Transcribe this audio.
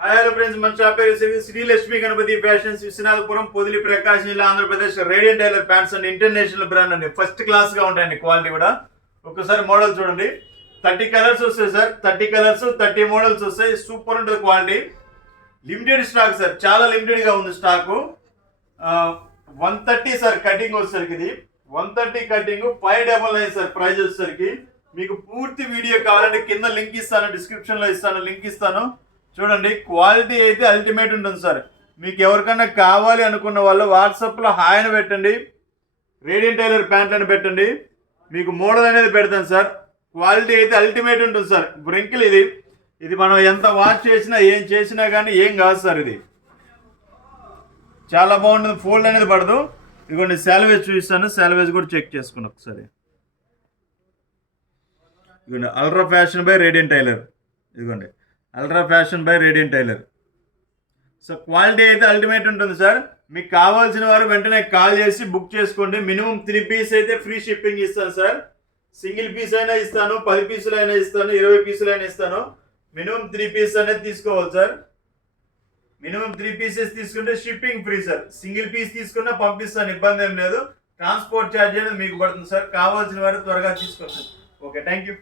Hi hello friends, మన shop పేరు Shri Lakshmi Ganapati fashions, Viswanathapuram, Podili, ప్రకాశం జిల్లా, ఆంధ్రప్రదేశ్. రేడియంట్ టైలర్ ప్యాంట్స్ అండి, ఇంటర్నేషనల్ బ్రాండ్ అండి. ఫస్ట్ క్లాస్ గా ఉంటాయండి, క్వాలిటీ కూడా. ఒకసారి మోడల్ చూడండి. 30 కలర్స్ వస్తాయి సార్. 30 కలర్స్ 30 మోడల్స్ వస్తాయి. సూపర్ ఉంటుంది క్వాలిటీ. లిమిటెడ్ స్టాక్ సార్, చాలా లిమిటెడ్ గా ఉంది స్టాక్. 130 సార్ కటింగ్ వచ్చేసరికి, ఇది 130 కటింగ్ 599 సార్ ప్రైస్ వచ్చేసరికి. మీకు పూర్తి వీడియో కావాలంటే కింద లింక్ ఇస్తాను, డిస్క్రిప్షన్ లో ఇస్తాను, లింక్ ఇస్తాను. చూడండి, క్వాలిటీ అయితే అల్టిమేట్ ఉంటుంది సార్. మీకు ఎవరికైనా కావాలి అనుకున్న వాళ్ళు వాట్సాప్లో హాయ్ అని పెట్టండి, రేడియంట్ టైలర్ ప్యాంట్ అని పెట్టండి, మీకు మోడల్ అనేది పెడతాను సార్. క్వాలిటీ అయితే అల్టిమేట్ ఉంటుంది సార్. బ్రింకిల్ ఇది మనం ఎంత వాష్ చేసినా ఏం చేసినా కానీ ఏం కాదు సార్. ఇది చాలా బాగుంటుంది, ఫోల్డ్ అనేది పడదు. ఇదిగోండి, శాల్వేజ్ చూపిస్తాను, శాల్వేజ్ కూడా చెక్ చేసుకుని ఒకసారి. ఇదిగోండి, ultra fashion by radiant tailor. ఇదిగోండి, ultra fashion by radiant tailor. So quality అయితే అల్టిమేట్ ఉంటుంది సార్. మీకు కావాల్సిన వారు వెంటనే కాల్ చేసి బుక్ చేసుకోండి. మినిమం 3 పీస్ అయితే ఫ్రీ షిప్పింగ్ ఇస్తాను సార్. సింగిల్ పీస్ అయినా ఇస్తాను, 10 పీసులు అయినా ఇస్తాను, 20 పీసులు అయినా ఇస్తాను. మినిమం 3 పీస్ అనేది తీసుకోవాలి సార్. మినిమం 3 పీసెస్ తీసుకుంటే shipping free sir. Single piece తీసుకున్నా పంపిస్తాను, ఇబ్బంది ఏం లేదు. ట్రాన్స్పోర్ట్ ఛార్జ్ అనేది మీకు పడుతుంది సార్. కావాల్సిన వారు త్వరగా తీసుకోండి. Okay, thank you.